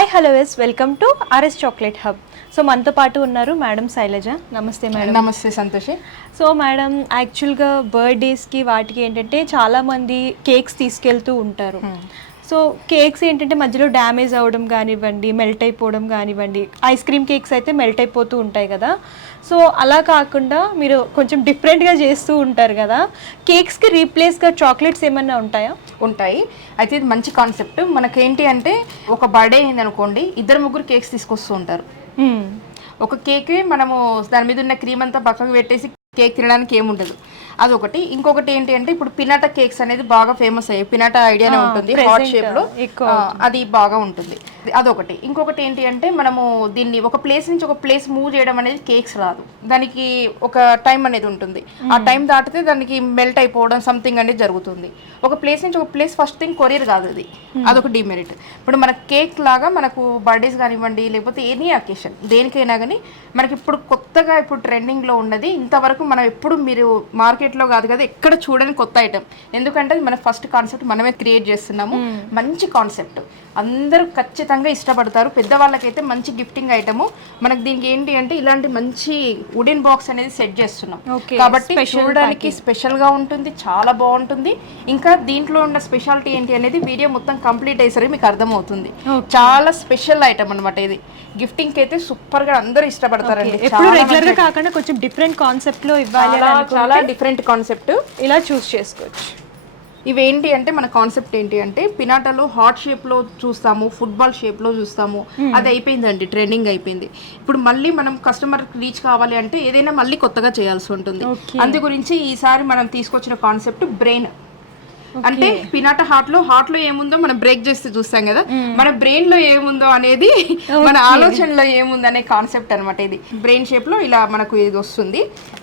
Hi hello yes welcome to RS chocolate hub. So మనతో పాటు ఉన్నారు మేడం శైలజ. నమస్తే మేడం. నమస్తే సంతోషి. సో మేడం, యాక్చువల్గా బర్త్డేస్కి వాటికి ఏంటంటే చాలామంది కేక్స్ తీసుకెళ్తూ ఉంటారు. సో కేక్స్ ఏంటంటే మధ్యలో డ్యామేజ్ అవ్వడం కానివ్వండి, మెల్ట్ అయిపోవడం కానివ్వండి, ఐస్ క్రీమ్ కేక్స్ అయితే మెల్ట్ అయిపోతూ ఉంటాయి కదా. సో అలా కాకుండా మీరు కొంచెం డిఫరెంట్గా చేస్తూ ఉంటారు కదా, కేక్స్కి రీప్లేస్గా చాక్లెట్స్ ఏమన్నా ఉంటాయా? ఉంటాయి. అయితే ఇది మంచి కాన్సెప్ట్. మనకేంటి అంటే ఒక బర్త్డే అయింది అనుకోండి, 2-3 కేక్స్ తీసుకొస్తూ ఉంటారు. ఒక కేక్ మనము దాని మీద ఉన్న క్రీమ్ అంతా పక్కకు పెట్టేసి కేక్ తినడానికి ఏముండదు, అదొకటి. ఇంకొకటి ఏంటి అంటే ఇప్పుడు పినాటా కేక్స్ అనేది బాగా ఫేమస్ అయ్యాయి. పినాటా ఐడియానే ఉంటుంది, హార్ట్ షేప్ లో అది బాగా ఉంటుంది, అదొకటి. ఇంకొకటి ఏంటి అంటే మనము దీన్ని ఒక ప్లేస్ నుంచి ఒక ప్లేస్ మూవ్ చేయడం అనేది కేక్స్ రాదు, దానికి ఒక టైం అనేది ఉంటుంది. ఆ టైం దాటితే దానికి మెల్ట్ అయిపోవడం సంథింగ్ అనేది జరుగుతుంది. ఒక ప్లేస్ నుంచి ఒక ప్లేస్ ఫస్ట్ థింగ్ కొరియర్ కాదు, అది అదొక డిమెరిట్. ఇప్పుడు మన కేక్ లాగా మనకు బర్త్డేస్ కానివ్వండి, లేకపోతే ఎనీ అకేషన్ దేనికైనా కానీ మనకి ఇప్పుడు కొత్తగా ఇప్పుడు ట్రెండింగ్లో ఉన్నది, ఇంతవరకు మనం ఎప్పుడు మీరు మార్కెట్లో కాదు కదా ఎక్కడ చూడని కొత్త ఐటమ్. ఎందుకంటే మన ఫస్ట్ కాన్సెప్ట్ మనమే క్రియేట్ చేస్తున్నాము. మంచి కాన్సెప్ట్, అందరూ ఖచ్చితంగా ఇష్టపడతారు. పెద్దవాళ్ళకైతే మంచి గిఫ్టింగ్ ఐటమ్. మనకు దీనికి ఏంటి అంటే ఇలాంటి మంచి వుడెన్ బాక్స్ అనేది సెట్ చేస్తున్నాం కాబట్టి చూడడానికి స్పెషల్గా ఉంటుంది, చాలా బాగుంటుంది. ఇంకా దీంట్లో ఉన్న స్పెషాలిటీ ఏంటి అనేది వీడియో మొత్తం కంప్లీట్ అయ్యేసరికి మీకు అర్థమవుతుంది. చాలా స్పెషల్ ఐటమ్ అనమాట ఇది. గిఫ్టింగ్ అయితే సూపర్ గా అందరూ ఇష్టపడతారండి. రెగ్యులర్ గా కాకుండా కొంచెం డిఫరెంట్ కాన్సెప్ట్ లో ఇవ్వాలి, చాలా డిఫరెంట్ కాన్సెప్ట్ ఇలా చూస్ చేసుకోవచ్చు. ఇవేంటి అంటే మన కాన్సెప్ట్ ఏంటి అంటే పినాటాలో హార్ట్ షేప్ లో చూస్తాము, ఫుట్బాల్ షేప్ లో చూస్తాము, అది అయిపోయిందండి, ట్రెండింగ్ అయిపోయింది. ఇప్పుడు మళ్ళీ మనం కస్టమర్ రీచ్ కావాలి అంటే ఏదైనా మళ్ళీ కొత్తగా చేయాల్సి ఉంటుంది. అందు గురించి ఈసారి మనం తీసుకొచ్చిన కాన్సెప్ట్ బ్రెయిన్. అంటే పినాటా హార్ట్ లో ఏముందో మనం బ్రేక్ చేస్తే చూస్తాం కదా, మన బ్రెయిన్ లో ఏముందో అనేది, మన ఆలోచనలో ఏముంది అనే కాన్సెప్ట్ అనమాట. ఇది బ్రెయిన్ షేప్ లో ఇలా మనకు ఇది వస్తుంది,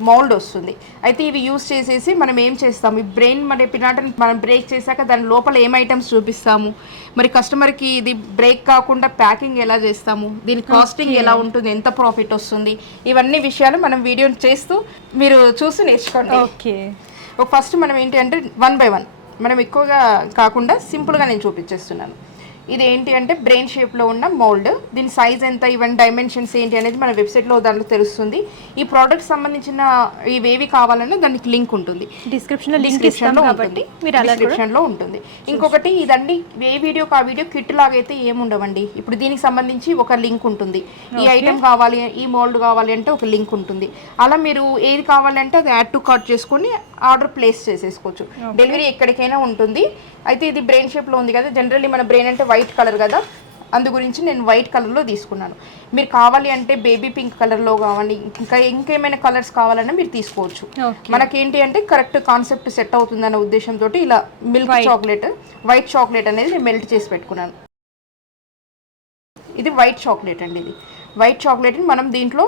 మౌల్డ్ వస్తుంది. అయితే ఇవి యూస్ చేసేసి మనం ఏం చేస్తాము, ఈ బ్రెయిన్ మన పినాటాని మనం బ్రేక్ చేశాక దాని లోపల ఏం ఐటమ్స్ చూపిస్తాము, మరి కస్టమర్కి ఇది బ్రేక్ కాకుండా ప్యాకింగ్ ఎలా చేస్తాము, దీని కాస్టింగ్ ఎలా ఉంటుంది, ఎంత ప్రాఫిట్ వస్తుంది, ఇవన్నీ విషయాలు మనం వీడియో చేస్తూ మీరు చూసి నేర్చుకోండి. ఫస్ట్ మనం ఏంటి అంటే 1 by 1 మనం ఎక్కువగా కాకుండా సింపుల్గా నేను చూపించేస్తున్నాను. ఇది ఏంటి అంటే బ్రెయిన్ షేప్లో ఉన్న మోల్డ్, దీని సైజ్ ఎంత, ఈవెన్ డైమెన్షన్స్ ఏంటి అనేది మన వెబ్సైట్లో దాంట్లో తెలుస్తుంది. ఈ ప్రోడక్ట్ సంబంధించిన ఇవేవి కావాలన్నా దానికి లింక్ ఉంటుంది, డిస్క్రిప్షన్లో ఉంటుంది. ఇంకొకటి ఇదండి ఏ వీడియోకి ఆ వీడియో కిట్ లాగైతే ఏముండవండి. ఇప్పుడు దీనికి సంబంధించి ఒక లింక్ ఉంటుంది, ఈ ఐటెం కావాలి, ఈ మోల్డ్ కావాలి అంటే ఒక లింక్ ఉంటుంది. అలా మీరు ఏది కావాలంటే అది యాడ్ టు కార్ట్ చేసుకొని ఆర్డర్ ప్లేస్ చేసేసుకోవచ్చు. డెలివరీ ఎక్కడికైనా ఉంటుంది. అయితే ఇది బ్రెయిన్ షేప్లో ఉంది కదా, జనరల్లీ మన బ్రెయిన్ అంటే వైట్ కలర్ కదా, అందు గురించి నేను వైట్ కలర్లో తీసుకున్నాను. మీరు కావాలి అంటే బేబీ పింక్ కలర్లో కావాలి, ఇంకేమైనా కలర్స్ కావాలన్నా మీరు తీసుకోవచ్చు. మనకేంటి అంటే కరెక్ట్ కాన్సెప్ట్ సెట్ అవుతుందన్న ఉద్దేశంతో ఇలా మిల్క్ చాక్లెట్, వైట్ చాక్లెట్ అనేది నేను మెల్ట్ చేసి పెట్టుకున్నాను. ఇది వైట్ చాక్లెట్ అండి. ఇది వైట్ చాక్లెట్ని మనం దీంట్లో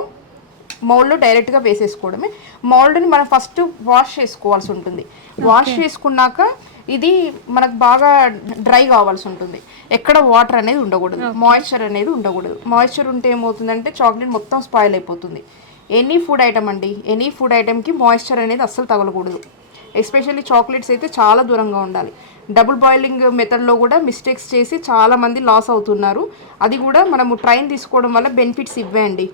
మౌల్డ్లో డైరెక్ట్గా వేసేసుకోవడమే. మౌల్డ్ని మనం ఫస్ట్ వాష్ చేసుకోవాల్సి ఉంటుంది. వాష్ చేసుకున్నాక ఇది మనకు బాగా డ్రై కావాల్సి ఉంటుంది. ఎక్కడ వాటర్ అనేది ఉండకూడదు, మాయిశ్చర్ అనేది ఉండకూడదు. మాయిశ్చర్ ఉంటే ఏమవుతుందంటే చాక్లెట్ మొత్తం స్పాయిల్ అయిపోతుంది. ఎనీ ఫుడ్ ఐటమ్ అండి, ఎనీ ఫుడ్ ఐటమ్కి మాయిశ్చర్ అనేది అస్సలు తగలకూడదు. ఎస్పెషల్లీ చాక్లెట్స్ అయితే చాలా దూరంగా ఉండాలి. డబుల్ బాయిలింగ్ మెథడ్లో కూడా మిస్టేక్స్ చేసి చాలామంది లాస్ అవుతున్నారు. అది కూడా మనము ట్రైన్ తీసుకోవడం వల్ల బెనిఫిట్స్ ఇవే అండి.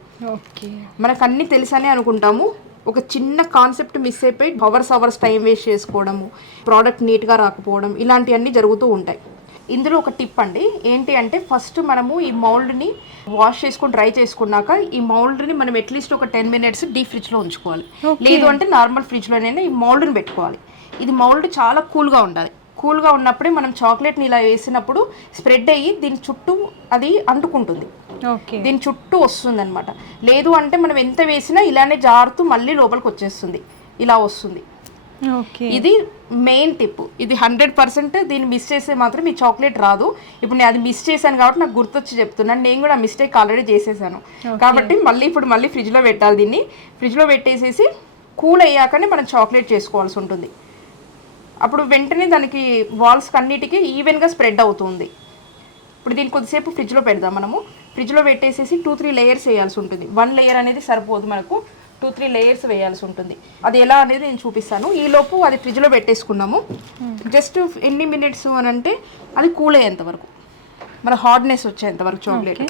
మనకు అన్నీ తెలుసనే అనుకుంటాము, ఒక చిన్న కాన్సెప్ట్ మిస్ అయిపోయి అవర్స్ టైం వేస్ట్ చేసుకోవడము, ప్రోడక్ట్ నీట్గా రాకపోవడం, ఇలాంటివన్నీ జరుగుతూ ఉంటాయి. ఇందులో ఒక టిప్ అండి, ఏంటి అంటే ఫస్ట్ మనము ఈ మౌల్డ్ని వాష్ చేసుకొని డ్రై చేసుకున్నాక ఈ మౌల్డ్ని మనం అట్లీస్ట్ ఒక 10 minutes డీప్ ఫ్రిడ్జ్లో ఉంచుకోవాలి. లేదు అంటే నార్మల్ ఫ్రిడ్జ్లోనైనా ఈ మౌల్డ్ని పెట్టుకోవాలి. ఇది మౌల్డ్ చాలా కూల్గా ఉండాలి. కూల్గా ఉన్నప్పుడే మనం చాక్లెట్ని ఇలా వేసినప్పుడు స్ప్రెడ్ అయ్యి దీని చుట్టూ అది అంటుకుంటుంది, దీని చుట్టూ వస్తుంది అనమాట. లేదు అంటే మనం ఎంత వేసినా ఇలానే జారుతూ మళ్ళీ లోపలికి వచ్చేస్తుంది, ఇలా వస్తుంది. ఇది మెయిన్ టిప్. ఇది 100% దీన్ని మిస్ చేస్తే మాత్రం ఈ చాక్లెట్ రాదు. ఇప్పుడు నేను అది మిస్ చేశాను కాబట్టి నాకు గుర్తొచ్చి చెప్తున్నాను. నేను కూడా మిస్టేక్ ఆల్రెడీ చేసేసాను కాబట్టి మళ్ళీ ఫ్రిడ్జ్లో పెట్టాలి. దీన్ని ఫ్రిడ్జ్లో పెట్టేసేసి కూల్ అయ్యాకనే మనం చాక్లెట్ చేసుకోవాల్సి ఉంటుంది. అప్పుడు వెంటనే దానికి వాల్స్కి అన్నిటికీ ఈవెన్గా స్ప్రెడ్ అవుతుంది. ఇప్పుడు దీన్ని కొద్దిసేపు ఫ్రిడ్జ్లో పెడదాం. మనము ఫ్రిడ్జ్లో పెట్టేసేసి 2-3 లేయర్స్ వేయాల్సి ఉంటుంది. 1 లేయర్ అనేది సరిపోదు, మనకు 2-3 లేయర్స్ వేయాల్సి ఉంటుంది. అది ఎలా అనేది నేను చూపిస్తాను. ఈలోపు అది ఫ్రిడ్జ్లో పెట్టేసుకున్నాము. జస్ట్ ఎన్ని మినిట్స్ అని అంటే అది కూల్ అయ్యేంత వరకు మన హార్డ్నెస్ వచ్చేంత వరకు చాక్లెట్.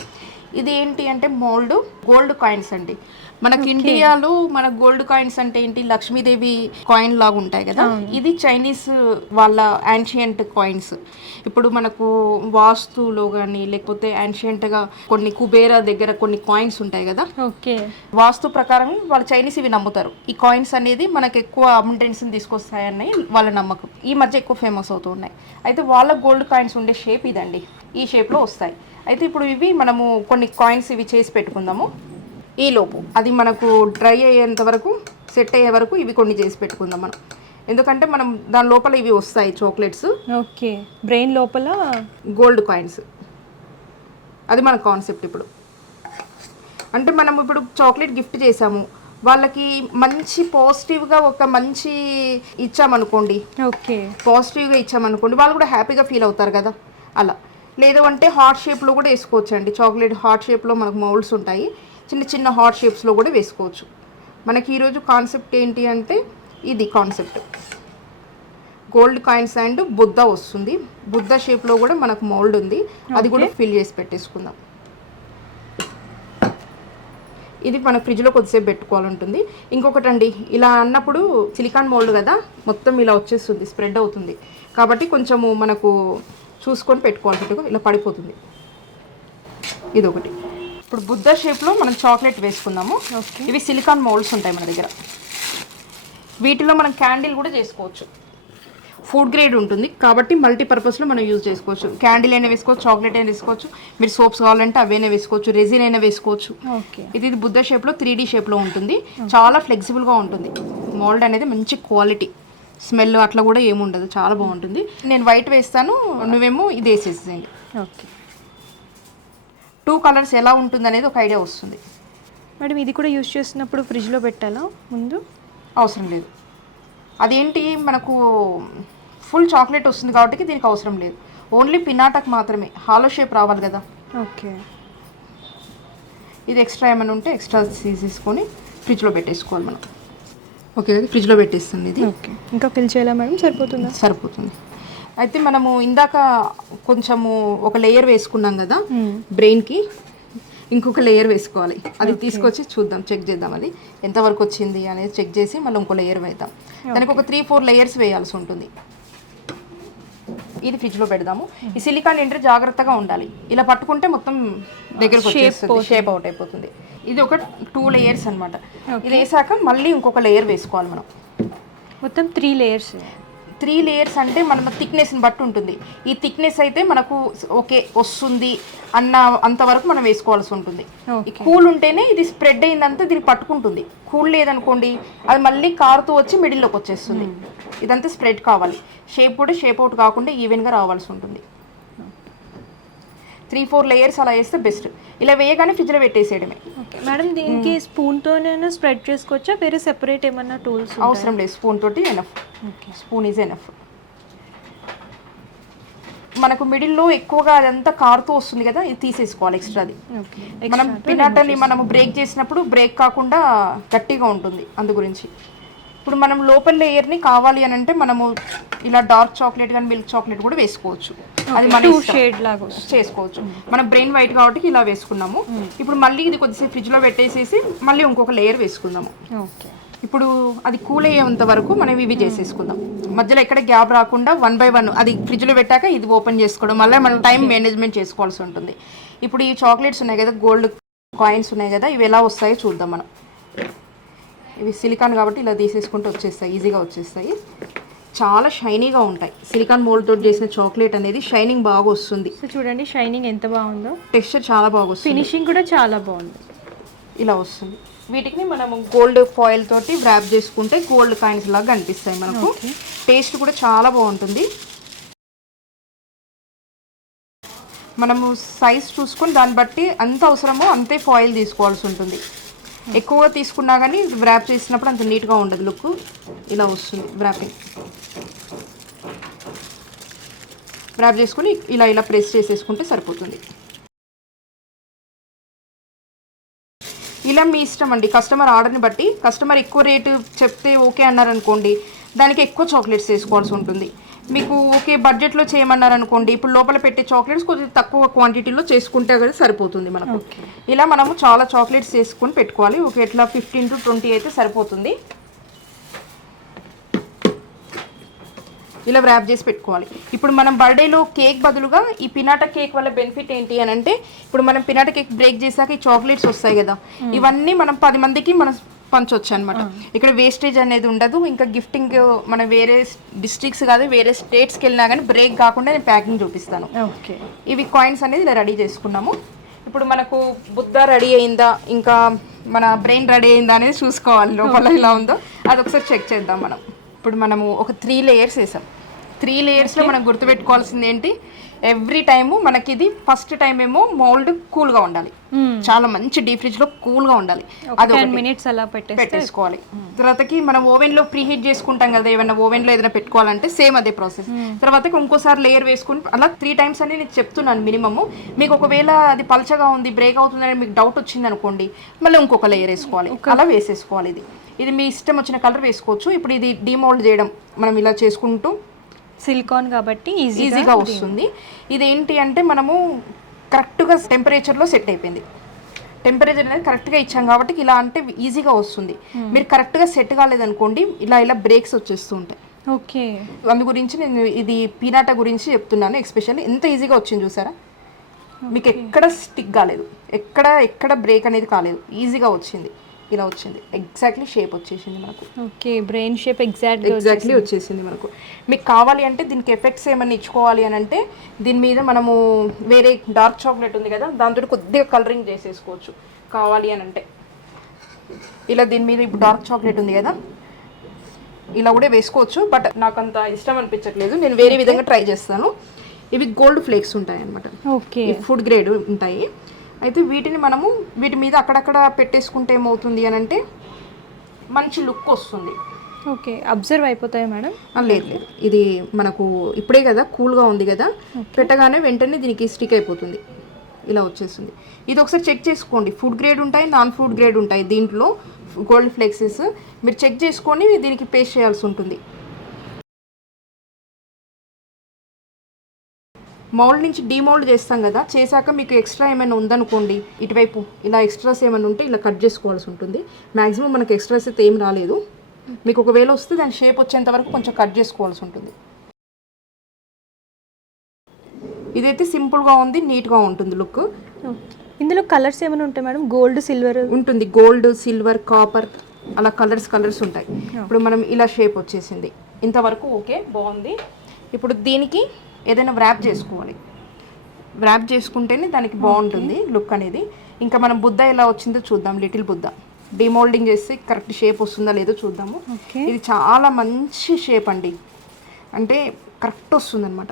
ఇది ఏంటి అంటే మోల్డ్ గోల్డ్ కాయిన్స్ అండి. మనకి ఇండియాలో మన గోల్డ్ కాయిన్స్ అంటే ఏంటి, లక్ష్మీదేవి కాయిన్ లాగా ఉంటాయి కదా, ఇది చైనీస్ వాళ్ళ యాన్షియంట్ కాయిన్స్. ఇప్పుడు మనకు వాస్తులో కానీ లేకపోతే యాన్షియంట్గా కొన్ని కుబేరా దగ్గర కొన్ని కాయిన్స్ ఉంటాయి కదా, ఓకే, వాస్తు ప్రకారం వాళ్ళు చైనీస్ ఇవి నమ్ముతారు. ఈ కాయిన్స్ అనేది మనకు ఎక్కువ అబండెన్స్ని తీసుకొస్తాయని వాళ్ళ నమ్మకం. ఈ మధ్య ఎక్కువ ఫేమస్ అవుతూ ఉన్నాయి. అయితే వాళ్ళ గోల్డ్ కాయిన్స్ ఉండే షేప్ ఇదండి, ఈ షేప్లో వస్తాయి. అయితే ఇప్పుడు ఇవి మనము కొన్ని కాయిన్స్ ఇవి చేసి పెట్టుకుందాము. ఈ లోపు అది మనకు డ్రై అయ్యేంత వరకు, సెట్ అయ్యే వరకు ఇవి కొన్ని చేసి పెట్టుకుందాం మనం. ఎందుకంటే మనం దాని లోపల ఇవి వస్తాయి చాక్లెట్స్. ఓకే, బ్రెయిన్ లోపల గోల్డ్ కాయిన్స్, అది మన కాన్సెప్ట్. ఇప్పుడు అంటే మనం ఇప్పుడు చాక్లెట్ గిఫ్ట్ చేసాము, వాళ్ళకి మంచి పాజిటివ్గా ఒక మంచి ఇచ్చామనుకోండి, ఓకే, పాజిటివ్గా ఇచ్చామనుకోండి, వాళ్ళు కూడా హ్యాపీగా ఫీల్ అవుతారు కదా. అలా లేదు అంటే హార్ట్ షేప్లో కూడా వేసుకోవచ్చు అండి. చాక్లెట్ హార్ట్ షేప్లో మనకు మౌల్డ్స్ ఉంటాయి, చిన్న చిన్న హార్ట్ షేప్స్లో కూడా వేసుకోవచ్చు. మనకి ఈరోజు కాన్సెప్ట్ ఏంటి అంటే ఇది concept, gold coins and Buddha వస్తుంది. బుద్ధ షేప్లో కూడా మనకు మౌల్డ్ ఉంది, అది కూడా ఫిల్ చేసి పెట్టేసుకుందాం. ఇది మన ఫ్రిడ్జ్లో కొద్దిసేపు పెట్టుకోవాలంటుంది. ఇంకొకటి అండి, ఇలా అన్నప్పుడు సిలికాన్ మౌల్డ్ కదా, మొత్తం ఇలా వచ్చేస్తుంది, స్ప్రెడ్ అవుతుంది. కాబట్టి కొంచెము మనకు చూసుకొని పెట్టుకోవాలి, ఇలా పడిపోతుంది. ఇది ఒకటి. ఇప్పుడు బుద్ధ షేప్లో మనం చాక్లెట్ వేసుకుందాము. ఇవి సిలికాన్ మౌల్డ్స్ ఉంటాయి మన దగ్గర. వీటిలో మనం క్యాండిల్ కూడా చేసుకోవచ్చు. ఫుడ్ గ్రేడ్ ఉంటుంది కాబట్టి మల్టీపర్పస్లో మనం యూజ్ చేసుకోవచ్చు. క్యాండిల్ అయినా వేసుకోవచ్చు, చాక్లెట్ అయినా వేసుకోవచ్చు, మీరు సోప్స్ కావాలంటే అవైనా వేసుకోవచ్చు, రెజిన్ అయినా వేసుకోవచ్చు. ఇది బుద్ధ షేప్లో 3D షేప్లో ఉంటుంది, చాలా ఫ్లెక్సిబుల్గా ఉంటుంది. మోల్డ్ అనేది మంచి క్వాలిటీ, స్మెల్ అట్లా కూడా ఏముండదు, చాలా బాగుంటుంది. నేను వైట్ వేస్తాను, నువ్వేమో ఇది వేసేసేయండి. ఓకే, 2 కలర్స్ ఎలా ఉంటుంది అనేది ఒక ఐడియా వస్తుంది. మేడం ఇది కూడా యూజ్ చేసినప్పుడు ఫ్రిడ్జ్లో పెట్టాలా ముందు? అవసరం లేదు. అదేంటి మనకు ఫుల్ చాక్లెట్ వస్తుంది కాబట్టి దీనికి అవసరం లేదు. ఓన్లీ పినాటకు మాత్రమే హాలో షేప్ రావాలి కదా. ఓకే, ఇది ఎక్స్ట్రా ఏమైనా ఉంటే ఎక్స్ట్రా తీసేసుకొని ఫ్రిడ్జ్లో పెట్టేసుకోవాలి మనం. ఓకే, అది ఫ్రిడ్జ్లో పెట్టేస్తుంది. ఇది ఓకే, ఇంకా ఫిల్ చేయాలా మేడం? సరిపోతుందా? సరిపోతుంది. అయితే మనము ఇందాక కొంచెము ఒక లేయర్ వేసుకున్నాం కదా బ్రెయిన్కి, ఇంకొక లేయర్ వేసుకోవాలి. అది తీసుకొచ్చి చూద్దాం, చెక్ చేద్దాం అది ఎంతవరకు వచ్చింది అనేది చెక్ చేసి మళ్ళీ ఇంకో లేయర్ వేద్దాం. దానికి ఒక 3-4 లేయర్స్ వేయాల్సి ఉంటుంది. ఇది ఫ్రిడ్జ్లో పెడదాము. ఈ సిలికాన్ ఏంటంటే జాగ్రత్తగా ఉండాలి, ఇలా పట్టుకుంటే మొత్తం దగ్గరకు వచ్చేస్తుంది, షేప్ అవుట్ అయిపోతుంది. ఇది ఒక 2 లేయర్స్ అనమాట. ఇది వేసాక మళ్ళీ ఇంకొక లేయర్ వేసుకోవాలి మనం. మొత్తం 3 లేయర్స్. 3 లేయర్స్ అంటే మన థిక్నెస్ని బట్టి ఉంటుంది. ఈ థిక్నెస్ అయితే మనకు ఓకే వస్తుంది అన్న అంతవరకు మనం వేసుకోవాల్సి ఉంటుంది. ఈ కూల్ ఉంటేనే ఇది స్ప్రెడ్ అయిందంతా దీనికి పట్టుకుంటుంది. కూల్ లేదనుకోండి అది మళ్ళీ కారుతూ వచ్చి మిడిల్లోకి వచ్చేస్తుంది. ఇదంతా స్ప్రెడ్ కావాలి, షేప్ కూడా షేప్ అవుట్ కాకుండా ఈవెన్గా రావాల్సి ఉంటుంది. 3-4 లేయర్స్ అలా వేస్తే బెస్ట్. ఇలా వేయగానే ఫ్రిడ్జ్లో పెట్టేసేయడమే. ఓకే మేడం, దీనికి స్పూన్తోనే స్ప్రెడ్ చేసుకోవచ్చా, వేరే సెపరేట్ ఏమన్నా టూల్స్? అవసరం లేదు, స్పూన్ తోటి ఎనఫ్. Spoon is enough. మనకు మిడిల్లో ఎక్కువగా అదంతా కారుతూ వస్తుంది కదా, ఇది తీసేసుకోవాలి ఎక్స్ట్రాది. మనం పినాటని మనము బ్రేక్ చేసినప్పుడు బ్రేక్ కాకుండా గట్టిగా ఉంటుంది, అందు గురించి. ఇప్పుడు మనం లోపల లేయర్ని కావాలి అని అంటే మనము ఇలా డార్క్ చాక్లెట్ కానీ మిల్క్ చాక్లెట్ కూడా వేసుకోవచ్చు, అది మన షేడ్ లాగా చేసుకోవచ్చు. మన బ్రెయిన్ వైట్ కాబట్టి ఇలా వేసుకున్నాము. ఇప్పుడు మళ్ళీ ఇది కొద్దిసేపు ఫ్రిడ్జ్లో పెట్టేసేసి మళ్ళీ ఇంకొక లేయర్ వేసుకుందాము. ఓకే, ఇప్పుడు అది కూల్ అయ్యేంత వరకు మనం ఇవి చేసేసుకుందాం. మధ్యలో ఎక్కడ గ్యాప్ రాకుండా 1 by 1 అది ఫ్రిడ్జ్లో పెట్టాక ఇది ఓపెన్ చేసుకోవడం వల్ల మనం టైం మేనేజ్మెంట్ చేసుకోవాల్సి ఉంటుంది. ఇప్పుడు ఈ చాక్లెట్స్ ఉన్నాయి కదా, గోల్డ్ కాయిన్స్ ఉన్నాయి కదా, ఇవి ఎలా వస్తాయో చూద్దాం మనం. ఇవి సిలికాన్ కాబట్టి ఇలా తీసేసుకుంటూ వచ్చేస్తాయి, ఈజీగా వచ్చేస్తాయి. చాలా షైనీగా ఉంటాయి. సిలికాన్ మోల్డ్ తోటి చేసిన చాక్లెట్ అనేది షైనింగ్ బాగా వస్తుంది. సో చూడండి షైనింగ్ ఎంత బాగుందో, టెక్స్చర్ చాలా బాగా వస్తుంది, ఫినిషింగ్ కూడా చాలా బాగుంది. ఇలా వస్తుంది. వీటికి మనం గోల్డ్ ఫాయిల్ తోటి వ్రాప్ చేసుకుంటే గోల్డ్ కాయిన్స్ లాగా కనిపిస్తాయి మనకు. టేస్ట్ కూడా చాలా బాగుంటుంది. మనము సైజ్ చూసుకొని దాన్ని బట్టి ఎంత అవసరమో అంతే ఫాయిల్ తీసుకోవాల్సి ఉంటుంది. ఎక్కువగా తీసుకున్నా కానీ వ్రాప్ చేసినప్పుడు అంత నీట్గా ఉండదు లుక్. ఇలా వస్తుంది వ్రాపింగ్. వ్రాప్ చేసుకుని ఇలా ఇలా ప్రెస్ చేసేసుకుంటే సరిపోతుంది. ఇలా మీ ఇష్టం అండి, కస్టమర్ ఆర్డర్ని బట్టి. కస్టమర్ ఎక్కువ రేటు చెప్తే ఓకే అన్నారనుకోండి, దానికి ఎక్కువ చాక్లెట్స్ వేసుకోవాల్సి ఉంటుంది. మీకు ఓకే బడ్జెట్లో చేయమన్నారు అనుకోండి, ఇప్పుడు లోపల పెట్టే చాక్లెట్స్ కొంచెం తక్కువ క్వాంటిటీలో చేసుకుంటే కదా సరిపోతుంది మనకు. ఇలా మనము చాలా చాక్లెట్స్ చేసుకొని పెట్టుకోవాలి. ఓకే ఇట్లా 15 to 20 అయితే సరిపోతుంది. ఇలా ర్యాప్ చేసి పెట్టుకోవాలి. ఇప్పుడు మనం బర్త్డేలో కేక్ బదులుగా ఈ పినాటా కేక్ వల్ల బెనిఫిట్ ఏంటి అని అంటే, ఇప్పుడు మనం పినాటా కేక్ బ్రేక్ చేశాక ఈ చాక్లెట్స్ వస్తాయి కదా, ఇవన్నీ మనం 10 మందికి మనం పంచవచ్చు అనమాట. ఇక్కడ వేస్టేజ్ అనేది ఉండదు. ఇంకా గిఫ్టింగ్ మన వేరే డిస్ట్రిక్ట్స్ కాదు వేరే స్టేట్స్కి వెళ్ళినా కానీ బ్రేక్ కాకుండా నేను ప్యాకింగ్ చూపిస్తాను. ఓకే ఇవి కాయిన్స్ అనేది ఇలా రెడీ చేసుకున్నాము. ఇప్పుడు మనకు బుద్ధ రెడీ అయిందా, ఇంకా మన బ్రెయిన్ రెడీ అయిందా అనేది చూసుకోవాలి లోపల ఎలా ఉందో, అది ఒకసారి చెక్ చేద్దాం మనం. ఇప్పుడు మనము ఒక 3 లేయర్స్ వేసాం. 3 లేయర్స్లో మనం గుర్తుపెట్టుకోవాల్సింది ఏంటి, ఎవ్రీ టైము మనకి ఇది ఫస్ట్ టైం ఏమో మౌల్డ్ కూల్గా ఉండాలి, చాలా మంచి డీప్ ఫ్రిడ్జ్లో కూల్గా ఉండాలి. అది 10 minutes అలా పెట్టేసుకోవాలి. తర్వాతకి మనం ఓవెన్లో ప్రీ హీట్ చేసుకుంటాం కదా, ఏమైనా ఓవెన్లో ఏదైనా పెట్టుకోవాలంటే సేమ్ అదే ప్రాసెస్. తర్వాతకి ఇంకోసారి లేయర్ వేసుకుని అలా 3 times అని నేను చెప్తున్నాను మినిమము. మీకు ఒకవేళ అది పలచగా ఉంది బ్రేక్ అవుతుందని మీకు డౌట్ వచ్చింది అనుకోండి, మళ్ళీ ఇంకొక లేయర్ వేసుకోవాలి, అలా వేసేసుకోవాలి. ఇది మీ ఇష్టం వచ్చిన కలర్ వేసుకోవచ్చు. ఇప్పుడు ఇది డీమోల్డ్ చేయడం మనం ఇలా చేసుకుంటూ సిలికాన్ కాబట్టి ఈజీగా వస్తుంది. ఇదేంటి అంటే మనము కరెక్ట్గా టెంపరేచర్లో సెట్ అయిపోయింది. టెంపరేచర్ అనేది కరెక్ట్గా ఇచ్చాం కాబట్టి ఇలా అంటే ఈజీగా వస్తుంది. మీరు కరెక్ట్గా సెట్ కాలేదనుకోండి ఇలా బ్రేక్స్ వచ్చేస్తూ ఉంటాయి. ఓకే అందు గురించి నేను ఇది పీనాటా గురించి చెప్తున్నాను. ఎస్పెషల్లీ ఎంత ఈజీగా వచ్చింది చూసారా, మీకు ఎక్కడ స్టిక్ కాలేదు, ఎక్కడ బ్రేక్ అనేది కాలేదు, ఈజీగా వచ్చింది. ఇలా వచ్చింది, ఎగ్జాక్ట్లీ షేప్ వచ్చేసింది మనకు. ఓకే బ్రెయిన్ షేప్ ఎగ్జాక్ట్లీ వచ్చేసింది మనకు. మీకు కావాలి అంటే దీనికి ఎఫెక్ట్స్ ఏమైనా ఇచ్చుకోవాలి అని అంటే దీని మీద మనము వేరే డార్క్ చాక్లెట్ ఉంది కదా, దాంతో కొద్దిగా కలరింగ్ చేసేసుకోవచ్చు కావాలి అని అంటే. ఇలా దీని మీద ఇప్పుడు డార్క్ చాక్లెట్ ఉంది కదా, ఇలా కూడా వేసుకోవచ్చు. బట్ నాకు అంత ఇష్టం అనిపించట్లేదు, నేను వేరే విధంగా ట్రై చేస్తాను. ఇవి గోల్డ్ ఫ్లేక్స్ ఉంటాయి అన్నమాట, ఓకే ఫుడ్ గ్రేడ్ ఉంటాయి. అయితే వీటిని మనము వీటి మీద అక్కడక్కడ పెట్టేసుకుంటే ఏమవుతుంది అని అంటే మంచి లుక్ వస్తుంది. ఓకే అబ్జర్వ్ అయిపోతాయి మేడం? లేదు, ఇది మనకు ఇప్పుడే కదా కూల్గా ఉంది కదా, పెట్టగానే వెంటనే దీనికి స్టిక్ అయిపోతుంది, ఇలా వచ్చేస్తుంది. ఇది ఒకసారి చెక్ చేసుకోండి. ఫుడ్ గ్రేడ్ ఉంటాయి, నాన్ ఫుడ్ గ్రేడ్ ఉంటాయి దీంట్లో గోల్డ్ ఫ్లేక్సెస్. మీరు చెక్ చేసుకొని దీనికి పేస్ట్ చేయాల్సి ఉంటుంది. మౌల్డ్ నుంచి డీమౌల్డ్ చేస్తాం కదా, చేశాక మీకు ఎక్స్ట్రా ఏమైనా ఉందనుకోండి ఇటువైపు ఇలా ఎక్స్ట్రాస్ ఏమైనా ఉంటే ఇలా కట్ చేసుకోవాల్సి ఉంటుంది. మ్యాక్సిమం మనకు ఎక్స్ట్రాస్ అయితే ఏం రాలేదు. మీకు ఒకవేళ వస్తే దాని షేప్ వచ్చేంత వరకు కొంచెం కట్ చేసుకోవాల్సి ఉంటుంది. ఇదైతే సింపుల్గా ఉంది, నీట్గా ఉంటుంది లుక్. ఇందులో కలర్స్ ఏమైనా ఉంటాయి మేడం? గోల్డ్ సిల్వర్ ఉంటుంది, గోల్డ్ సిల్వర్ కాపర్ అలా కలర్స్ ఉంటాయి. ఇప్పుడు మనం ఇలా షేప్ వచ్చేసింది ఇంతవరకు, ఓకే బాగుంది. ఇప్పుడు దీనికి ఏదైనా వ్రాప్ చేసుకోవాలి, వ్రాప్ చేసుకుంటేనే దానికి బాగుంటుంది లుక్ అనేది. ఇంకా మనం బుద్ధ ఎలా వచ్చిందో చూద్దాం. లిటిల్ బుద్ధ డిమోల్డింగ్ చేసి కరెక్ట్ షేప్ వస్తుందా లేదో చూద్దాము. ఇది చాలా మంచి షేప్ అండి, అంటే కరెక్ట్ వస్తుంది అనమాట.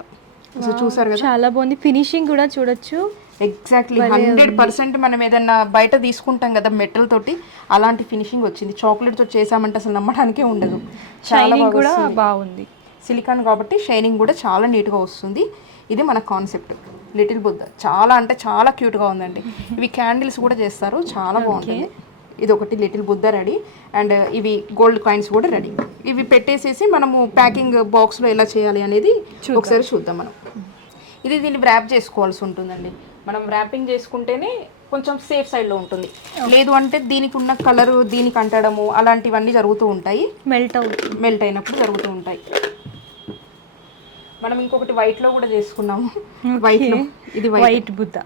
చూసారు కదా, చాలా బాగుంది. ఫినిషింగ్ కూడా చూడొచ్చు. ఎగ్జాక్ట్లీ 100% మనం ఏదన్నా బయట తీసుకుంటాం కదా మెటల్ తోటి, అలాంటి ఫినిషింగ్ వచ్చింది. చాక్లెట్ తో చేసామంటే అసలు నమ్మడానికే ఉండదు. చాలా బాగుంది. సిలికాన్ కాబట్టి షైనింగ్ కూడా చాలా నీట్గా వస్తుంది. ఇది మన కాన్సెప్ట్ లిటిల్ బుద్ధ. చాలా అంటే చాలా క్యూట్గా ఉందండి. ఇవి క్యాండిల్స్ కూడా చేస్తారు, చాలా బాగుంటుంది. ఇది ఒకటి లిటిల్ బుద్ధ రెడీ, అండ్ ఇవి గోల్డ్ కాయిన్స్ కూడా రెడీ. ఇవి పెట్టేసేసి మనము ప్యాకింగ్ బాక్స్లో ఎలా చేయాలి అనేది ఒకసారి చూద్దాం మనం. దీన్ని ర్యాప్ చేసుకోవాల్సి ఉంటుందండి. మనం ర్యాపింగ్ చేసుకుంటేనే కొంచెం సేఫ్ సైడ్లో ఉంటుంది. లేదు అంటే దీనికి ఉన్న కలర్ దీనికి అంటడము అలాంటివన్నీ జరుగుతూ ఉంటాయి, మెల్ట్ అయినప్పుడు జరుగుతూ ఉంటాయి. మనం ఇంకొకటి వైట్లో కూడా చేసుకున్నాము. వైట్లో ఇది వైట్ బుద్ధ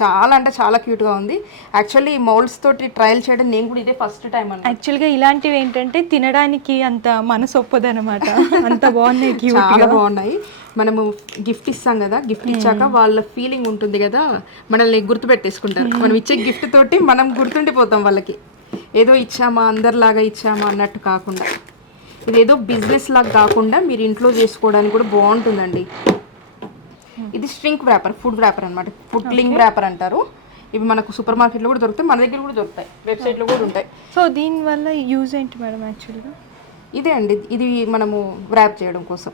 చాలా అంటే చాలా క్యూట్గా ఉంది. యాక్చువల్లీ మౌల్డ్స్ తోటి ట్రయల్ చేయడం నేను కూడా ఇదే ఫస్ట్ టైం అన్న. యాక్చువల్గా ఇలాంటివి ఏంటంటే తినడానికి అంత మనసు ఒప్పదనమాట, అంత బాగున్నాయి, చాలా బాగున్నాయి. మనము గిఫ్ట్ ఇస్తాం కదా, గిఫ్ట్ ఇచ్చాక వాళ్ళ ఫీలింగ్ ఉంటుంది కదా, మనల్ని గుర్తుపెట్టేసుకుంటారు. మనం ఇచ్చే గిఫ్ట్ తోటి మనం గుర్తుండిపోతాం వాళ్ళకి. ఏదో ఇచ్చామా అందరిలాగా ఇచ్చామా అన్నట్టు కాకుండా, ఇదేదో బిజినెస్ లాగా కాకుండా మీరు ఇంట్లో చేసుకోవడానికి కూడా బాగుంటుందండి. ఇది స్ట్రింక్ వ్రాపర్, ఫుడ్ వ్రాపర్ అనమాట, ఫుడ్ క్లింగ్ వ్రాపర్ అంటారు. ఇవి మనకు సూపర్ మార్కెట్లో కూడా దొరుకుతాయి, మన దగ్గర కూడా దొరుకుతాయి, వెబ్సైట్లో కూడా ఉంటాయి. సో దీనివల్ల యూజ్ ఏంటి మేడం? యాక్చువల్గా ఇదే అండి, ఇది మనము వ్రాప్ చేయడం కోసం.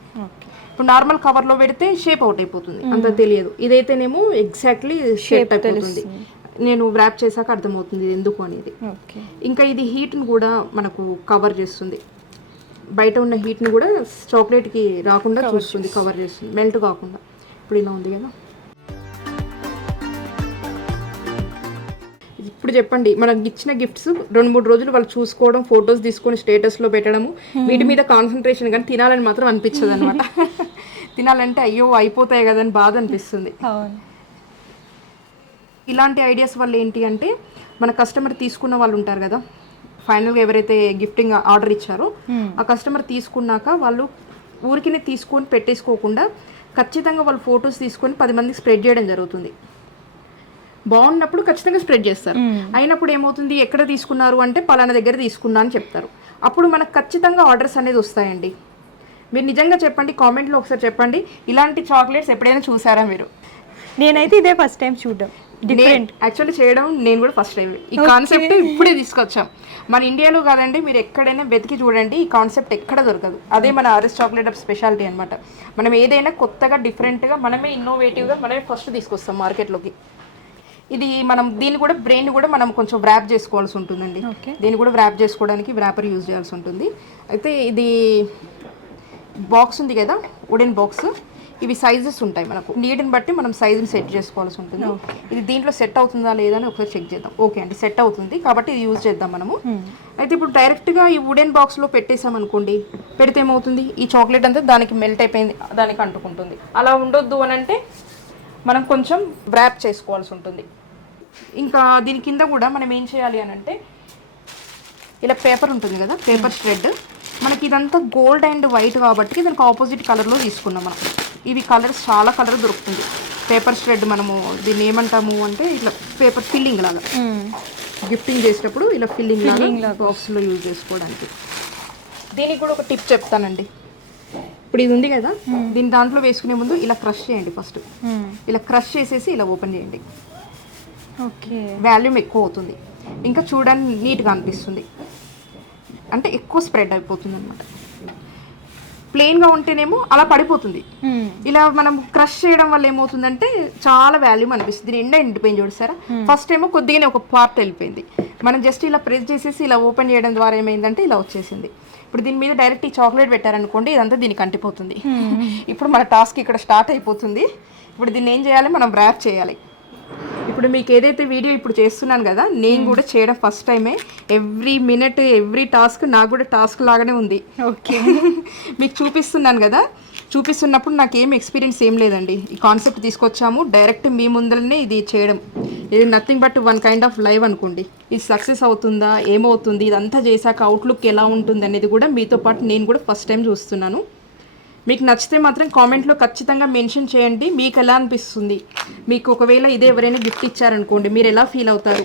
ఇప్పుడు నార్మల్ కవర్లో పెడితే షేప్ అవుట్ అయిపోతుంది, అంత తెలియదు. ఇదైతేనేమో ఎగ్జాక్ట్లీ షేప్ అయిపోతుంది. నేను వ్రాప్ చేశాక అర్థమవుతుంది ఎందుకు అనేది. ఇంకా ఇది హీట్ని కూడా మనకు కవర్ చేస్తుంది. బయట ఉన్న హీట్ని కూడా చాక్లెట్కి రాకుండా చూస్తుంది, కవర్ చేస్తుంది, మెల్ట్ కాకుండా. ఇప్పుడు ఇలా ఉంది కదా. ఇప్పుడు చెప్పండి, మనకి ఇచ్చిన గిఫ్ట్స్ 2-3 రోజులు వాళ్ళు చూసుకోవడం, ఫొటోస్ తీసుకొని స్టేటస్లో పెట్టడము, వీటి మీద కాన్సన్ట్రేషన్, కానీ తినాలని మాత్రం అనిపించదు అనమాట. తినాలంటే అయ్యో అయిపోతాయి కదని బాధ అనిపిస్తుంది. ఇలాంటి ఐడియాస్ వల్ల ఏంటి అంటే మన కస్టమర్ తీసుకున్న వాళ్ళు ఉంటారు కదా, ఫైనల్గా ఎవరైతే గిఫ్టింగ్ ఆర్డర్ ఇచ్చారో ఆ కస్టమర్ తీసుకున్నాక వాళ్ళు ఊరికినే తీసుకొని పెట్టేసుకోకుండా ఖచ్చితంగా వాళ్ళు ఫొటోస్ తీసుకొని 10 మందికి స్ప్రెడ్ చేయడం జరుగుతుంది. బాగున్నప్పుడు ఖచ్చితంగా స్ప్రెడ్ చేస్తారు. అయినప్పుడు ఏమవుతుంది, ఎక్కడ తీసుకున్నారు అంటే పలానా దగ్గర తీసుకున్నా అని చెప్తారు. అప్పుడు మనకు ఖచ్చితంగా ఆర్డర్స్ అనేది వస్తాయండి. మీరు నిజంగా చెప్పండి, కామెంట్లో ఒకసారి చెప్పండి, ఇలాంటి చాక్లెట్స్ ఎప్పుడైనా చూసారా మీరు? నేనైతే ఇదే ఫస్ట్ టైం చూడడం, డిఫరెంట్ యాక్చువల్లీ చేయడం నేను కూడా ఫస్ట్ టైం. ఈ కాన్సెప్ట్ ఇప్పుడే తీసుకొచ్చాం. మన ఇండియాలో కాదండి, మీరు ఎక్కడైనా వెతికి చూడండి, ఈ కాన్సెప్ట్ ఎక్కడ దొరకదు. అదే మన ఆర్ఎస్ చాక్లెట్ ఆఫ్ స్పెషాలిటీ అనమాట. మనం ఏదైనా కొత్తగా డిఫరెంట్గా మనమే ఇన్నోవేటివ్గా మనమే ఫస్ట్ తీసుకొస్తాం మార్కెట్లోకి. ఇది మనం దీన్ని కూడా బ్రెయిన్ కూడా మనం కొంచెం వ్రాప్ చేసుకోవాల్సి ఉంటుందండి. దీన్ని కూడా వ్రాప్ చేసుకోవడానికి వ్రాపర్ యూజ్ చేయాల్సి ఉంటుంది. అయితే ఇది బాక్స్ ఉంది కదా, వుడెన్ బాక్స్, ఇవి సైజెస్ ఉంటాయి మనకు, నీడ్ని బట్టి మనం సైజుని సెట్ చేసుకోవాల్సి ఉంటుంది. ఇది దీంట్లో సెట్ అవుతుందా లేదా అని ఒకసారి చెక్ చేద్దాం. ఓకే అండి, సెట్ అవుతుంది కాబట్టి ఇది యూజ్ చేద్దాం మనము. అయితే ఇప్పుడు డైరెక్ట్గా ఈ వుడెన్ బాక్స్లో పెట్టేసాం అనుకోండి, పెడితే ఏమవుతుంది, ఈ చాక్లెట్ అంతా దానికి మెల్ట్ అయిపోయింది, దానికి అంటుకుంటుంది. అలా ఉండొద్దు అని అంటే మనం కొంచెం వ్రాప్ చేసుకోవాల్సి ఉంటుంది. ఇంకా దీని కింద కూడా మనం ఏం చేయాలి అని అంటే, ఇలా పేపర్ ఉంటుంది కదా, పేపర్ ష్రెడ్, మనకి ఇదంతా గోల్డ్ అండ్ వైట్ కాబట్టి దానికి ఆపోజిట్ కలర్లో తీసుకున్నాం మనం. ఇవి కలర్స్ చాలా కలర్ దొరుకుతుంది. పేపర్ ష్రెడ్ మనము దీన్ని ఏమంటాము అంటే ఇట్లా పేపర్ ఫిల్లింగ్ లాగా, గిఫ్టింగ్ చేసేటప్పుడు ఇలా ఫిల్లింగ్ లాగా బాక్స్లో యూజ్ చేసుకోవడానికి. దీనికి కూడా ఒక టిప్ చెప్తానండి. ఇప్పుడు ఇది ఉంది కదా, దీని దాంట్లో వేసుకునే ముందు ఇలా క్రష్ చేయండి ఫస్ట్. ఇలా క్రష్ చేసేసి ఇలా ఓపెన్ చేయండి. ఓకే, వాల్యూమ్ ఎక్కువ అవుతుంది, ఇంకా చూడడానికి నీట్గా అనిపిస్తుంది, అంటే ఎక్కువ స్ప్రెడ్ అయిపోతుంది అనమాట. ప్లెయిన్గా ఉంటేనేమో అలా పడిపోతుంది. ఇలా మనం క్రష్ చేయడం వల్ల ఏమవుతుందంటే చాలా వాల్యూమ్ అనిపిస్తుంది. నిండా ఎండిపోయింది చూసారా, ఫస్ట్ ఏమో కొద్దిగానే ఒక పార్ట్ వెళ్ళిపోయింది. మనం జస్ట్ ఇలా ప్రెస్ చేసేసి ఇలా ఓపెన్ చేయడం ద్వారా ఏమైందంటే ఇలా వచ్చేసింది. ఇప్పుడు దీని మీద డైరెక్ట్ ఈ చాక్లెట్ పెట్టారనుకోండి, ఇదంతా దీనికి అంటిపోతుంది. ఇప్పుడు మన టాస్క్ ఇక్కడ స్టార్ట్ అయిపోతుంది. ఇప్పుడు దీన్ని ఏం చేయాలి, మనం ర్యాప్ చేయాలి. ఇప్పుడు మీకు ఏదైతే వీడియో ఇప్పుడు చేస్తున్నాను కదా, నేను కూడా చేయడం ఫస్ట్ టైమే. ఎవ్రీ మినిట్ ఎవ్రీ టాస్క్ నాకు కూడా టాస్క్ లాగానే ఉంది. ఓకే, మీకు చూపిస్తున్నాను కదా, చూపిస్తున్నప్పుడు నాకు ఏం ఎక్స్పీరియన్స్ ఏం లేదండి. ఈ కాన్సెప్ట్ తీసుకొచ్చాము డైరెక్ట్ మీ ముందరనే ఇది చేయడం. ఇది nothing but one kind of live అనుకోండి. ఇది సక్సెస్ అవుతుందా, ఏమవుతుంది, ఇదంతా చేశాక అవుట్లుక్ ఎలా ఉంటుంది అనేది కూడా మీతో పాటు నేను కూడా ఫస్ట్ టైం చూస్తున్నాను. మీకు నచ్చితే మాత్రం కామెంట్లో ఖచ్చితంగా మెన్షన్ చేయండి, మీకు ఎలా అనిపిస్తుంది. మీకు ఒకవేళ ఇదే ఎవరైనా గిఫ్ట్ ఇచ్చారనుకోండి, మీరు ఎలా ఫీల్ అవుతారు.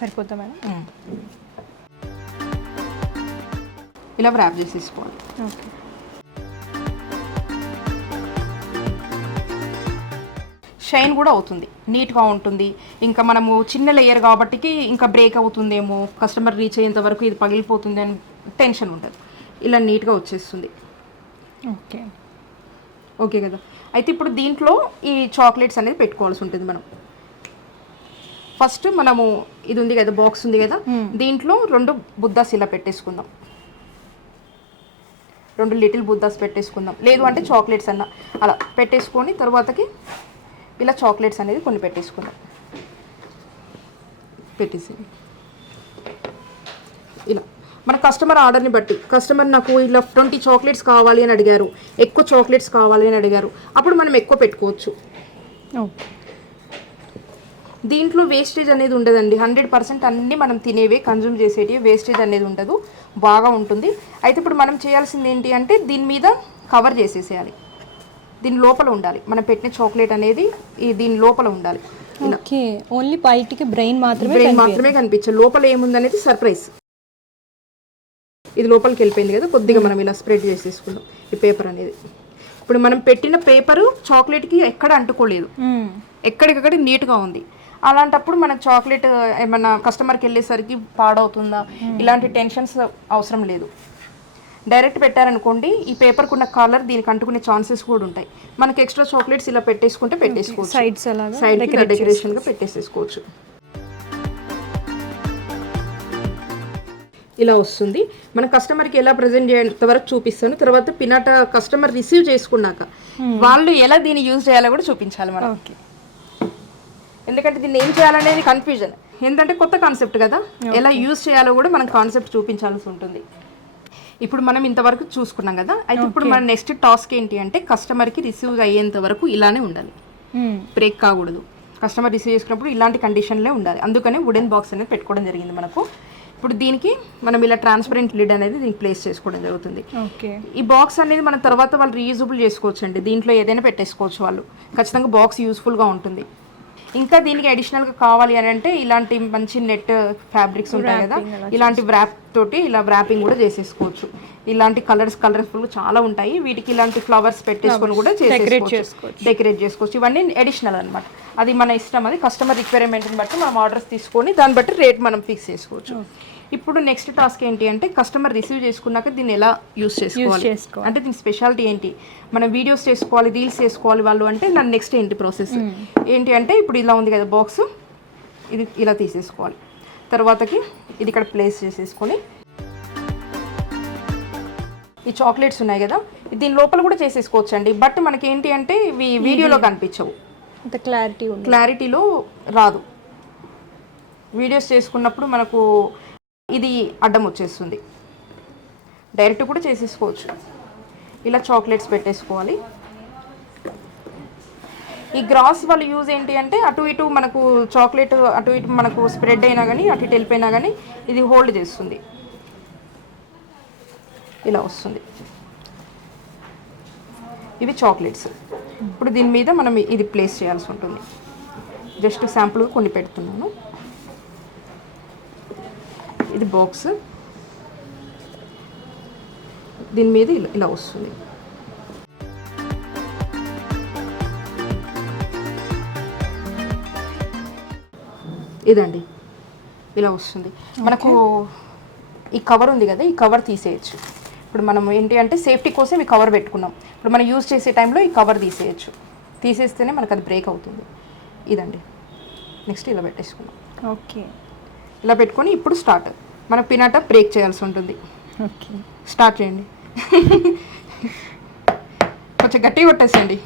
సరిపోతా మేడం, ఇలా ర్యాప్ చేసేసుకోవాలి. ఓకే, షైన్ కూడా అవుతుంది, నీట్గా ఉంటుంది. ఇంకా మనము చిన్న లేయర్ కాబట్టి ఇంకా బ్రేక్ అవుతుందేమో, కస్టమర్ రీచ్ అయ్యేంత వరకు ఇది పగిలిపోతుంది అని టెన్షన్ ఉంటుంది. ఇలా నీట్గా వచ్చేస్తుంది. ఓకే ఓకే కదా. అయితే ఇప్పుడు దీంట్లో ఈ చాక్లెట్స్ అనేది పెట్టుకోవాల్సి ఉంటుంది. మనం ఫస్ట్ మనము ఇది ఉంది కదా, బాక్స్ ఉంది కదా, దీంట్లో 2 బుద్ధాస్ ఇలా పెట్టేసుకుందాం. 2 లిటిల్ బుద్ధాస్ పెట్టేసుకుందాం. లేదు అంటే చాక్లెట్స్ అన్న అలా పెట్టేసుకొని తర్వాతకి ఇలా చాక్లెట్స్ అనేది కొన్ని పెట్టేసుకుందాం. పెట్టేసి ఇలా మన కస్టమర్ ఆర్డర్ని బట్టి, కస్టమర్ నాకు ఇలా 20 చాక్లెట్స్ కావాలి అని అడిగారు, ఎక్కువ చాక్లెట్స్ కావాలి అని అడిగారు, అప్పుడు మనం ఎక్కువ పెట్టుకోవచ్చు. దీంట్లో వేస్టేజ్ అనేది ఉండదండి. 100% అన్నీ మనం తినేవే, కన్జ్యూమ్ చేసేటివి, వేస్టేజ్ అనేది ఉండదు, బాగా ఉంటుంది. అయితే ఇప్పుడు మనం చేయాల్సింది ఏంటి అంటే దీని మీద కవర్ చేసేసేయాలి. దీని లోపల ఉండాలి, మనం పెట్టిన చాక్లెట్ అనేది దీని లోపల ఉండాలి. ఓకే, ఓన్లీ బయటికి బ్రెయిన్ మాత్రమే కనిపించాలి, లోపల ఏముందనేది సర్ప్రైజ్. ఇది లోపలికి వెళ్ళిపోయింది కదా, కొద్దిగా మనం ఇలా స్ప్రెడ్ చేసేసుకున్నాం ఈ పేపర్ అనేది. ఇప్పుడు మనం పెట్టిన పేపరు చాక్లెట్కి ఎక్కడ అంటుకోలేదు, ఎక్కడికక్కడ నీట్గా ఉంది. అలాంటప్పుడు మన చాక్లెట్ ఏమన్నా కస్టమర్కి వెళ్ళేసరికి పాడవుతుందా, ఇలాంటి టెన్షన్స్ అవసరం లేదు. డైరెక్ట్ పెట్టారనుకోండి, ఈ పేపర్కి ఉన్న కలర్ దీనికి అంటుకునే ఛాన్సెస్ కూడా ఉంటాయి. మనకి ఎక్స్ట్రా చాక్లెట్స్ ఇలా పెట్టేసుకోవచ్చు, సైడ్స్ సైడ్ డెకరేషన్గా పెట్టేసేసుకోవచ్చు. ఇలా వస్తుంది. మన కస్టమర్కి ఎలా ప్రజెంట్ చేయేంత వరకు చూపిస్తాను. తర్వాత పినాట కస్టమర్ రిసీవ్ చేసుకున్నాక వాళ్ళు ఎలా దీన్ని యూజ్ చేయాలో కూడా చూపించాలి మనం. ఓకే. ఎందుకంటే దీన్ని ఏం చేయాలనేది కన్ఫ్యూజన్, ఏంటంటే కొత్త కాన్సెప్ట్ కదా, ఎలా యూజ్ చేయాలో కూడా మనం కాన్సెప్ట్ చూపించాల్సి ఉంటుంది. ఇప్పుడు మనం ఇంతవరకు చూసుకున్నాం కదా, అయితే ఇప్పుడు మన నెక్స్ట్ టాస్క్ ఏంటి అంటే కస్టమర్కి రిసీవ్ అయ్యేంత వరకు ఇలానే ఉండాలి, బ్రేక్ కాకూడదు. కస్టమర్ రిసీవ్ చేసుకున్నప్పుడు ఇలాంటి కండిషన్లే ఉండాలి. అందుకనే వుడెన్ బాక్స్ అనేది పెట్టుకోవడం జరిగింది మనకు. ఇప్పుడు దీనికి మనం ఇలా ట్రాన్స్పరెంట్ లిడ్ అనేది దీనికి ప్లేస్ చేసుకోవడం జరుగుతుంది. ఓకే. ఈ బాక్స్ అనేది మన తర్వాత వాళ్ళు రీయూజబుల్ చేసుకోవచ్చు అండి, దీంట్లో ఏదైనా పెట్టేసుకోవచ్చు వాళ్ళు. ఖచ్చితంగా బాక్స్ యూస్ఫుల్గా ఉంటుంది. ఇంకా దీనికి అడిషనల్గా కావాలి అని అంటే ఇలాంటి మంచి నెట్ ఫ్యాబ్రిక్స్ ఉంటాయి కదా, ఇలాంటి వ్రాప్ తోటి ఇలా వ్రాపింగ్ కూడా చేసేసుకోవచ్చు. ఇలాంటి కలర్ఫుల్ చాలా ఉంటాయి, వీటికి ఇలాంటి ఫ్లవర్స్ పెట్టేసుకొని కూడా డెకరేట్ చేసుకోవచ్చు. ఇవన్నీ అడిషనల్ అనమాట, అది మన ఇష్టం. అది కస్టమర్ రిక్వైర్మెంట్ని బట్టి మనం ఆర్డర్స్ తీసుకొని దాన్ని బట్టి రేట్ మనం ఫిక్స్ చేసుకోవచ్చు. ఇప్పుడు నెక్స్ట్ టాస్క్ ఏంటి అంటే కస్టమర్ రిసీవ్ చేసుకున్నాక దీన్ని ఎలా యూస్ చేసుకోవాలి అంటే దీని స్పెషాలిటీ ఏంటి, మనం వీడియోస్ చేసుకోవాలి, రీల్స్ చేసుకోవాలి వాళ్ళు అంటే దాని నెక్స్ట్ ఏంటి ప్రాసెస్ ఏంటి అంటే ఇప్పుడు ఇలా ఉంది కదా బాక్స్, ఇది ఇలా తీసేసుకోవాలి. తర్వాతకి ఇది ఇక్కడ ప్లేస్ చేసేసుకొని ఈ చాక్లెట్స్ ఉన్నాయి కదా దీని లోపల కూడా చేసేసుకోవచ్చు అండి. బట్ మనకి ఏంటి అంటే ఇవి వీడియోలో కనిపించవు, అంత క్లారిటీలో రాదు. వీడియోస్ చేసుకున్నప్పుడు మనకు ఇది అడ్డం వచ్చేస్తుంది. డైరెక్ట్ కూడా చేసేసుకోవచ్చు. ఇలా చాక్లెట్స్ పెట్టేసుకోవాలి. ఈ గ్రాస్ వాళ్ళ యూజ్ ఏంటి అంటే అటు ఇటు మనకు చాక్లెట్ అటు ఇటు మనకు స్ప్రెడ్ అయినా కానీ అటు ఇటు వెళ్ళిపోయినా కానీ ఇది హోల్డ్ చేస్తుంది. ఇలా వస్తుంది. ఇవి చాక్లెట్స్. ఇప్పుడు దీని మీద మనం ఇది ప్లేస్ చేయాల్సి ఉంటుంది. జస్ట్ శాంపుల్ కొన్ని పెడుతున్నాను. ఇది బాక్స్, దీని మీద ఇలా వస్తుంది. ఇదండి ఇలా వస్తుంది. మనకు ఈ కవర్ ఉంది కదా, ఈ కవర్ తీసేయచ్చు. ఇప్పుడు మనం ఏంటి అంటే సేఫ్టీ కోసం ఈ కవర్ పెట్టుకున్నాం. ఇప్పుడు మనం యూజ్ చేసే టైంలో ఈ కవర్ తీసేయచ్చు. తీసేస్తేనే మనకు అది బ్రేక్ అవుతుంది. ఇదండి. నెక్స్ట్ ఇలా పెట్టేసుకున్నాం. ఓకే. ఇలా పెట్టుకొని ఇప్పుడు స్టార్ట్. మన పినాట బ్రేక్ చేయాల్సి ఉంటుంది. ఓకే. స్టార్ట్ చేయండి. కొంచెం గట్టిగా కొట్టేసేయండి.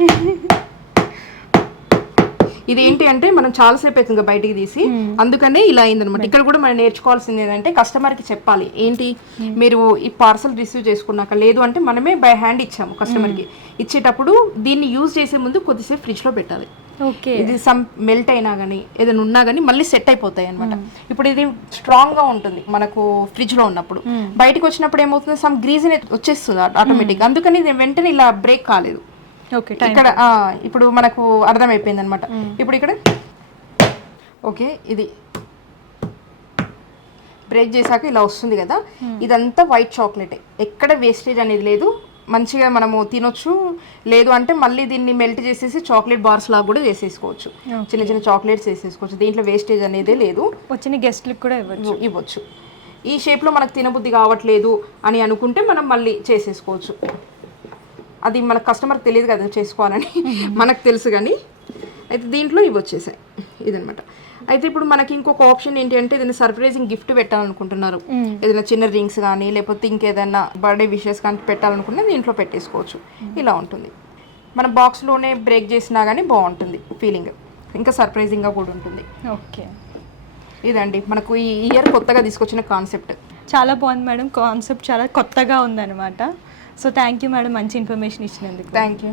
ఇది ఏంటి అంటే మనం చాలాసేపు అవుతుంది బయటికి తీసి, అందుకనే ఇలా అయిందనమాట. ఇక్కడ కూడా మనం నేర్చుకోవాల్సింది ఏంటంటే కస్టమర్కి చెప్పాలి ఏంటి, మీరు ఈ పార్సల్ రిసీవ్ చేసుకున్నాక లేదు అంటే మనమే బై హ్యాండ్ ఇచ్చాము కస్టమర్కి, ఇచ్చేటప్పుడు దీన్ని యూజ్ చేసే ముందు కొద్దిసేపు ఫ్రిడ్జ్లో పెట్టాలి. ఓకే. ఇది సమ్ మెల్ట్ అయినా కానీ ఏదైనా ఉన్నా కానీ మళ్ళీ సెట్ అయిపోతాయి అనమాట. ఇప్పుడు ఇది స్ట్రాంగ్గా ఉంటుంది మనకు ఫ్రిడ్జ్లో ఉన్నప్పుడు, బయటకు వచ్చినప్పుడు ఏమవుతుంది సమ్ గ్రీజ్ వచ్చేస్తుంది ఆటోమేటిక్గా, అందుకని ఇది వెంటనే ఇలా బ్రేక్ కాలేదు. ఇక్కడ ఇప్పుడు మనకు అర్థమైపోయింది అనమాట. ఇప్పుడు ఇక్కడ ఓకే ఇది బ్రేక్ చేశాక ఇలా వస్తుంది కదా, ఇదంతా వైట్ చాక్లెట్, ఎక్కడ వేస్టేజ్ అనేది లేదు. మంచిగా మనము తినొచ్చు, లేదు అంటే మళ్ళీ దీన్ని మెల్ట్ చేసేసి చాక్లెట్ బార్స్ లాగా కూడా చేసేసుకోవచ్చు. చిన్న చిన్న చాక్లెట్స్ వేసేసుకోవచ్చు. దీంట్లో వేస్టేజ్ అనేది లేదు. వచ్చిన గెస్ట్లకు కూడా ఇవ్వచ్చు. ఈ షేప్లో మనకు తినబుద్ధి కావట్లేదు అని అనుకుంటే మనం మళ్ళీ చేసేసుకోవచ్చు. అది మన కస్టమర్కి తెలియదు కదా చేసుకోవాలని, మనకు తెలుసు. కానీ అయితే దీంట్లో ఇవి వచ్చేసాయి ఇదనమాట. అయితే ఇప్పుడు మనకి ఇంకొక ఆప్షన్ ఏంటి అంటే ఏదైనా సర్ప్రైజింగ్ గిఫ్ట్ పెట్టాలనుకుంటున్నారు, ఏదైనా చిన్న రింగ్స్ కానీ లేకపోతే ఇంకేదైనా బర్త్డే విషెస్ కానీ పెట్టాలనుకున్నా దీంట్లో పెట్టేసుకోవచ్చు. ఇలా ఉంటుంది. మన బాక్స్లోనే బ్రేక్ చేసినా కానీ బాగుంటుంది ఫీలింగ్, ఇంకా సర్ప్రైజింగ్గా కూడా ఉంటుంది. ఓకే. ఇదండి మనకు ఈ ఇయర్ కొత్తగా తీసుకొచ్చిన కాన్సెప్ట్. చాలా బాగుంది మేడం, కాన్సెప్ట్ చాలా కొత్తగా ఉందన్నమాట. సో థ్యాంక్ యూ మేడం, మంచి ఇన్ఫర్మేషన్ ఇచ్చినందుకు. Thank you.